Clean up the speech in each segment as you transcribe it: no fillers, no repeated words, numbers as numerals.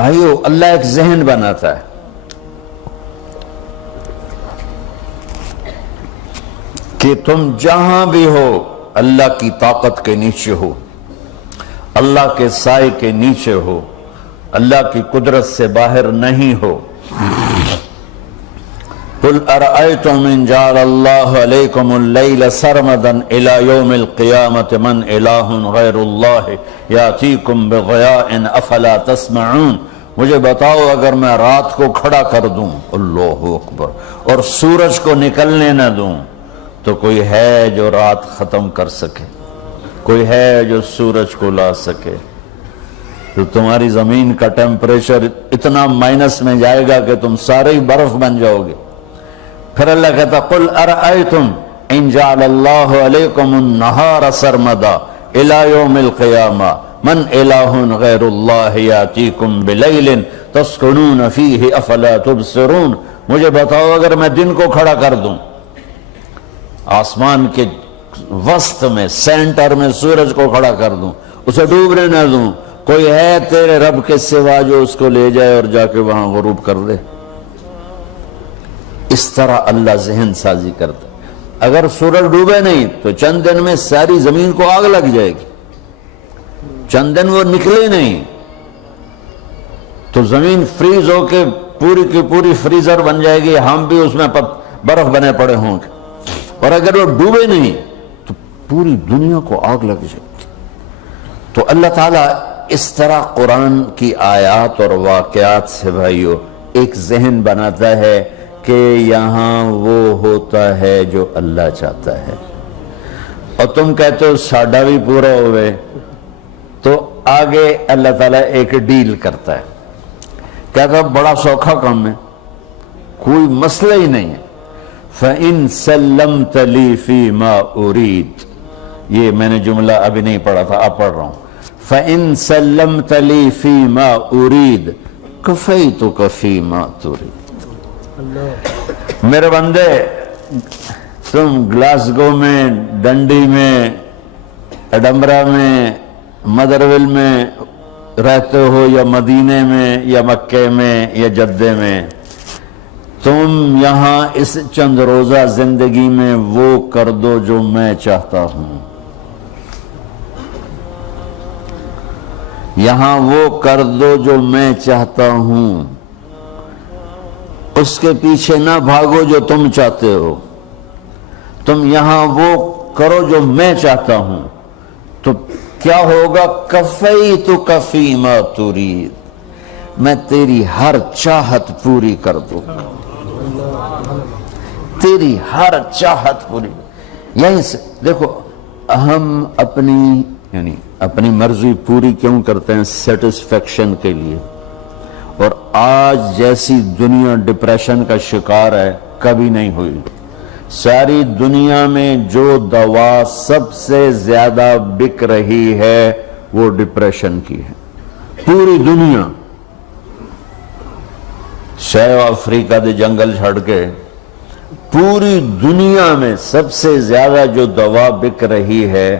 بھائیو اللہ ایک ذہن بناتا ہے. کہ تم جہاں بھی ہو اللہ کی طاقت کے نیچے ہو، اللہ کے سائے کے نیچے ہو، اللہ کی قدرت سے باہر نہیں ہو. قل ارأيتم ان جعل الله عليكم الليل سرمدا الى يوم القيامة من اله غير الله ياتيكم بضياء افلا تسمعون. مجھے بتاؤ اگر میں رات کو کھڑا کر دوں، اللہ اکبر، اور سورج کو نکلنے نہ دوں، تو کوئی ہے جو رات ختم کر سکے؟ کوئی ہے جو سورج کو لا سکے؟ تو تمہاری زمین کا ٹیمپریچر اتنا مائنس میں جائے گا کہ تم سارے ہی برف بن جاؤ گے. پھر اللہ کہتا قل ارأیتم ان جعل اللہ علیکم النہار سرمدا الى یوم القیامہ من الہ غیر اللہ یاتیکم بلیل تسکنون فیہ افلا تبصرون. مجھے بتاؤ اگر میں دن کو کھڑا کر دوں، آسمان کے وسط میں سینٹر میں سورج کو کھڑا کر دوں، اسے ڈوبنے نہ دوں، کوئی ہے تیرے رب کے سوا جو اس کو لے جائے اور جا کے وہاں غروب کر دے؟ اس طرح اللہ ذہن سازی کرتا. اگر سورج ڈوبے نہیں تو چند دن میں ساری زمین کو آگ لگ جائے گی. چند دن وہ نکلے نہیں تو زمین فریز ہو کے پوری کی پوری فریزر بن جائے گی، ہم بھی اس میں برف بنے پڑے ہوں گے. اور اگر وہ ڈوبے نہیں تو پوری دنیا کو آگ لگ جائے گی. تو اللہ تعالیٰ اس طرح قرآن کی آیات اور واقعات سے بھائیو ایک ذہن بناتا ہے کہ یہاں وہ ہوتا ہے جو اللہ چاہتا ہے. اور تم کہتے ہو ساڈا بھی پورا ہوئے، تو آگے اللہ تعالیٰ ایک ڈیل کرتا ہے. کہتا ہے بڑا سوکھا کام ہے، کوئی مسئلہ ہی نہیں ہے. فَإِن سَلَّمْتَ لِي فِي مَا أُرِيد، یہ میں نے جملہ ابھی نہیں پڑھا تھا، اب پڑھ رہا ہوں. فَإِن سَلَّمْتَ لِي فِي مَا أُرِيد كَفَيْتُكَ فِي مَا تُرِيد. میرے بندے، تم گلاسگو میں، ڈنڈی میں، ایڈنبرا میں، مدرول میں رہتے ہو، یا مدینے میں، یا مکے میں، یا جدے میں، تم یہاں اس چند روزہ زندگی میں وہ کر دو جو میں چاہتا ہوں. یہاں وہ کر دو جو میں چاہتا ہوں، اس کے پیچھے نہ بھاگو جو تم چاہتے ہو. تم یہاں وہ کرو جو میں چاہتا ہوں، تو کیا ہوگا؟ کفیتک فی ما ترید، میں تیری ہر چاہت پوری کر دوں گا. تیری ہر چاہت پوری. یہیں سے دیکھو، ہم اپنی مرضی پوری کیوں کرتے ہیں؟ سیٹسفیکشن کے لیے. اور آج جیسی دنیا ڈپریشن کا شکار ہے کبھی نہیں ہوئی. ساری دنیا میں جو دوا سب سے زیادہ بک رہی ہے وہ ڈپریشن کی ہے. پوری دنیا، شاید افریقہ دے جنگل چھڑ کے پوری دنیا میں سب سے زیادہ جو دوا بک رہی ہے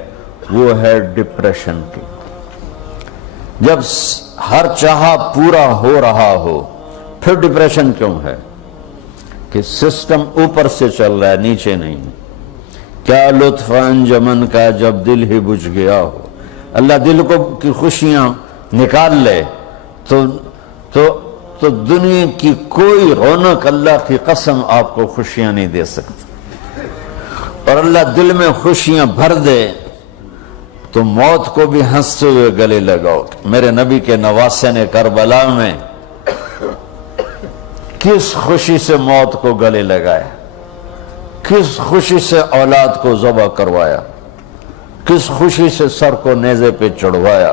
وہ ہے ڈپریشن کی. جب ہر چاہا پورا ہو رہا ہو پھر ڈپریشن کیوں ہے؟ کہ سسٹم اوپر سے چل رہا ہے، نیچے نہیں. کیا لطف انجمن کا جب دل ہی بجھ گیا ہو. اللہ دل کو کی خوشیاں نکال لے تو دنیا کی کوئی رونق اللہ کی قسم آپ کو خوشیاں نہیں دے سکتی. اور اللہ دل میں خوشیاں بھر دے تو موت کو بھی ہنستے ہوئے گلے لگاؤ. میرے نبی کے نواسے نے کربلا میں کس خوشی سے موت کو گلے لگایا، کس خوشی سے اولاد کو ذبح کروایا، کس خوشی سے سر کو نیزے پہ چڑھوایا.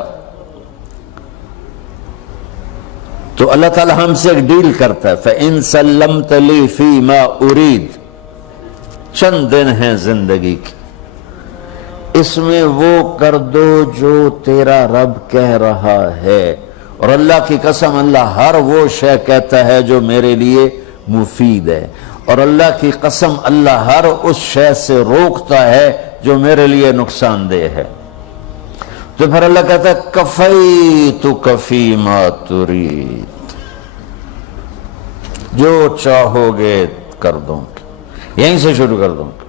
تو اللہ تعالی ہم سے ایک ڈیل کرتا ہے. فَإِن سَلَّمْتَ لِي فِي مَا أُرِيد، چند دن ہیں زندگی کی، اس میں وہ کر دو جو تیرا رب کہہ رہا ہے. اور اللہ کی قسم اللہ ہر وہ شے کہتا ہے جو میرے لیے مفید ہے. اور اللہ کی قسم اللہ ہر اس شے سے روکتا ہے جو میرے لیے نقصان دہ ہے. تو پھر اللہ کہتا ہے کفیتک فیما ترید، جو چاہو گے کر دوں گا، یہیں سے شروع کر دوں گا۔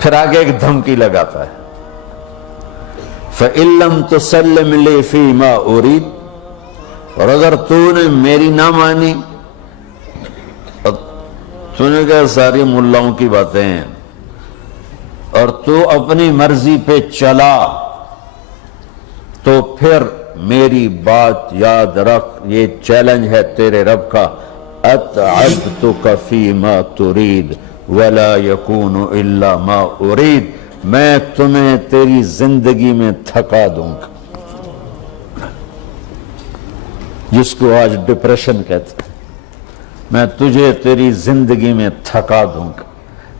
پھر آگے ایک دھمکی لگاتا ہے، فَإِن لَّمْ تُسَلِّمْ لِي فِيمَا أُرِيدُ، اور اگر تو نے میری نہ مانی، تو نے کہا ساری ملاؤں کی باتیں ہیں، اور تو اپنی مرضی پہ چلا، تو پھر میری بات یاد رکھ، یہ چیلنج ہے تیرے رب کا، اتعبتک فیما ترید ولا یکون الا ما ارید، میں تمہیں تیری زندگی میں تھکا دوں گا، جس کو آج ڈپریشن کہتے ہیں، میں تجھے تیری زندگی میں تھکا دوں گا،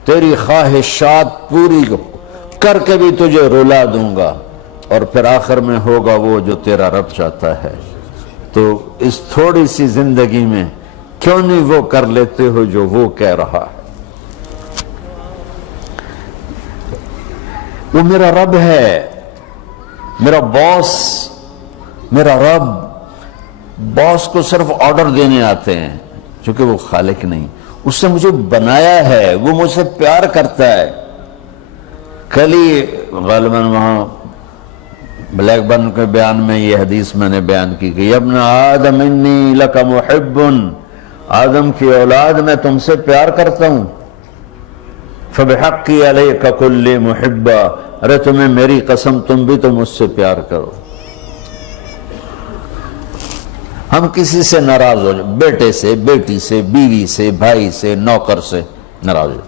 تیری خواہشات پوری کر کے بھی تجھے رلا دوں گا، اور پھر آخر میں ہوگا وہ جو تیرا رب چاہتا ہے۔ تو اس تھوڑی سی زندگی میں کیوں نہیں وہ کر لیتے ہو جو وہ کہہ رہا ہے؟ وہ میرا رب ہے، میرا باس، میرا رب۔ باس کو صرف آرڈر دینے آتے ہیں، چونکہ وہ خالق نہیں، اس نے مجھے بنایا ہے، وہ مجھ سے پیار کرتا ہے۔ کل ہی غالباً وہاں بلیک برن کے بیان میں یہ حدیث میں نے بیان کی کہ ابن آدم انی لک محب، آدم کی اولاد میں تم سے پیار کرتا ہوں، فبحقی علیک کل محبا، ارے تمہیں میری قسم تم بھی تو مجھ سے پیار کرو۔ ہم کسی سے ناراض ہو جائیں، بیٹے سے، بیٹی سے، بیوی سے، بھائی سے، نوکر سے ناراض ہو،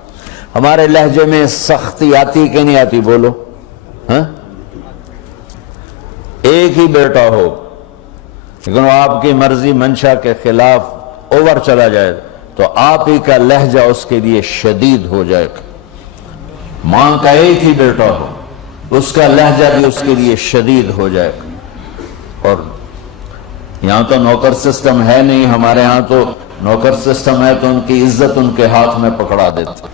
ہمارے لہجے میں سختی آتی کہ نہیں آتی؟ بولو ہاں؟ ایک ہی بیٹا ہو لیکن وہ آپ کی مرضی منشا کے خلاف اوور چلا جائے تو آپ ہی کا لہجہ اس کے لیے شدید ہو جائے گا۔ ماں کا ایک ہی بیٹا ہو، اس کا لہجہ بھی اس کے لیے شدید ہو جائے گا۔ اور یہاں تو نوکر سسٹم ہے نہیں، ہمارے ہاں تو نوکر سسٹم ہے تو ان کی عزت ان کے ہاتھ میں پکڑا دیتے۔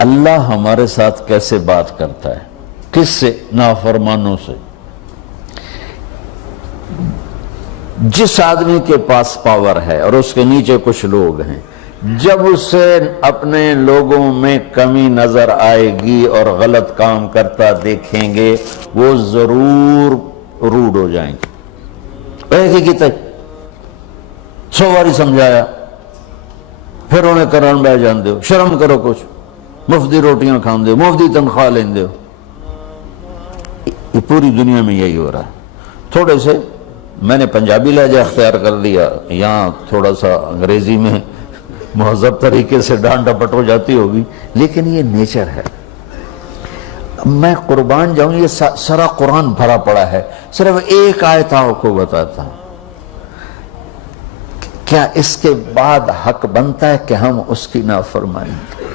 اللہ ہمارے ساتھ کیسے بات کرتا ہے؟ کس سے؟ نافرمانوں سے۔ جس آدمی کے پاس پاور ہے اور اس کے نیچے کچھ لوگ ہیں، جب اسے اپنے لوگوں میں کمی نظر آئے گی اور غلط کام کرتا دیکھیں گے، وہ ضرور روڈ ہو جائیں گے۔ ایک ہی کہتے 100 باری سمجھایا، پھر انہیں کرن بہ جان دو، شرم کرو، کچھ مفتی روٹیاں کھان دو، مفتی تنخواہ لین دو۔ یہ پوری دنیا میں یہی ہو رہا ہے۔ تھوڑے سے میں نے پنجابی لہجہ اختیار کر لیا، یہاں تھوڑا سا انگریزی میں مہذب طریقے سے ڈانٹ ڈپٹ ہو جاتی ہوگی، لیکن یہ نیچر ہے۔ میں قربان جاؤں، یہ سارا قرآن بھرا پڑا ہے، صرف ایک آیت آپ کو بتاتا ہوں۔ کیا اس کے بعد حق بنتا ہے کہ ہم اس کی نافرمانی کریں؟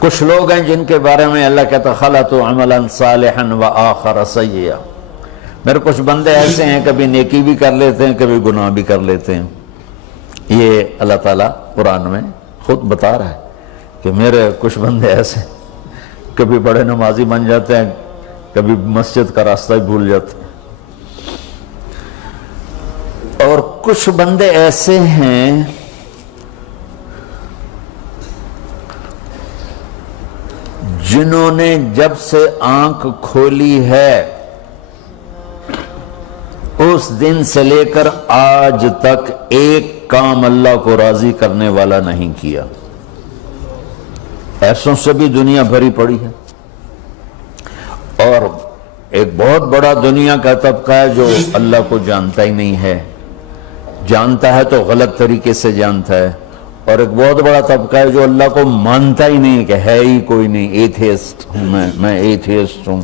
کچھ لوگ ہیں جن کے بارے میں اللہ کہتا خلطوا عملا صالحا وآخر سیئا، میرے کچھ بندے ایسے ہیں کبھی نیکی بھی کر لیتے ہیں، کبھی گناہ بھی کر لیتے ہیں۔ یہ اللہ تعالیٰ قرآن میں خود بتا رہا ہے کہ میرے کچھ بندے ایسے کبھی بڑے نمازی بن جاتے ہیں، کبھی مسجد کا راستہ ہی بھول جاتے ہیں، اور کچھ بندے ایسے ہیں جنہوں نے جب سے آنکھ کھولی ہے اس دن سے لے کر آج تک ایک کام اللہ کو راضی کرنے والا نہیں کیا۔ ایسوں سے بھی دنیا بھری پڑی ہے، اور ایک بہت بڑا دنیا کا طبقہ ہے جو اللہ کو جانتا ہی نہیں ہے، جانتا ہے تو غلط طریقے سے جانتا ہے، اور ایک بہت بڑا طبقہ ہے جو اللہ کو مانتا ہی نہیں کہ ہے ہی کوئی نہیں، ایتھیسٹ ہوں میں ایتھیسٹ ہوں۔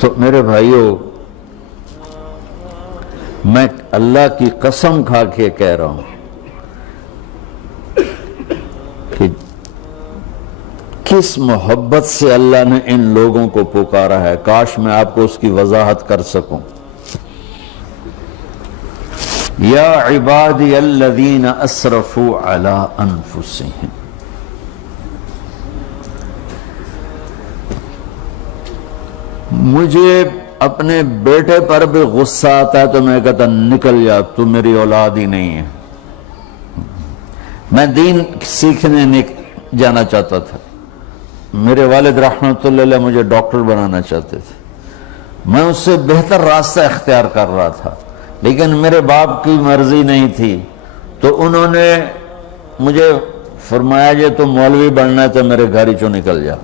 تو میرے بھائیوں، میں اللہ کی قسم کھا کے کہہ رہا ہوں کہ کس محبت سے اللہ نے ان لوگوں کو پکارا ہے، کاش میں آپ کو اس کی وضاحت کر سکوں۔ یا عبادی الذین اسرفوا علی انفسہم، مجھے اپنے بیٹے پر بھی غصہ آتا ہے تو میں کہتا نکل جا، تو میری اولاد ہی نہیں ہے۔ میں دین سیکھنے جانا چاہتا تھا، میرے والد رحمۃ اللہ علیہ مجھے ڈاکٹر بنانا چاہتے تھے، میں اس سے بہتر راستہ اختیار کر رہا تھا، لیکن میرے باپ کی مرضی نہیں تھی، تو انہوں نے مجھے فرمایا جی تو مولوی بننا ہے تو میرے گھر ہی چوں نکل جا۔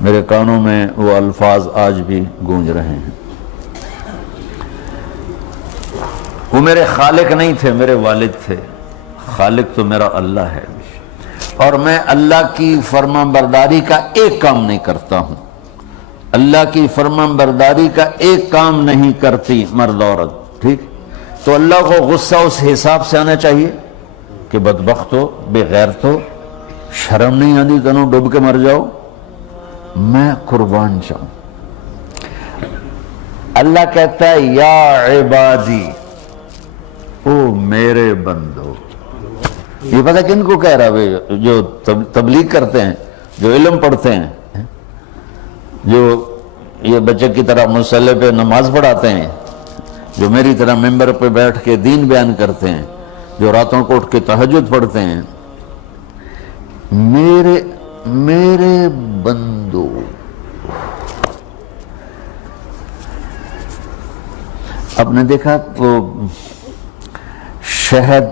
میرے کانوں میں وہ الفاظ آج بھی گونج رہے ہیں۔ وہ میرے خالق نہیں تھے، میرے والد تھے، خالق تو میرا اللہ ہے، اور میں اللہ کی فرمان برداری کا ایک کام نہیں کرتا ہوں، اللہ کی فرمان برداری کا ایک کام نہیں کرتی مرد عورت، ٹھیک؟ تو اللہ کو غصہ اس حساب سے آنا چاہیے کہ بدبخت ہو، بے غیرت ہو، شرم نہیں آتی تنوں ڈوب کے مر جاؤ، میں قربان جاؤں۔ اللہ کہتا ہے یا عبادی، او میرے بندو۔ یہ پتہ کن کو کہہ رہا ہے؟ جو تبلیغ کرتے ہیں، جو علم پڑھتے ہیں، جو یہ بچے کی طرح مصلی پہ نماز پڑھاتے ہیں، جو میری طرح ممبر پہ بیٹھ کے دین بیان کرتے ہیں، جو راتوں کو اٹھ کے تہجد پڑھتے ہیں۔ میرے بندو، آپ نے دیکھا وہ شہد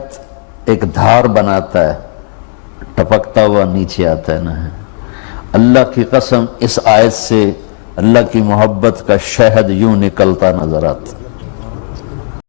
ایک دھار بناتا ہے، ٹپکتا ہوا نیچے آتا ہے نا۔ اللہ کی قسم اس آیت سے اللہ کی محبت کا شہد یوں نکلتا نظر آتا ہے۔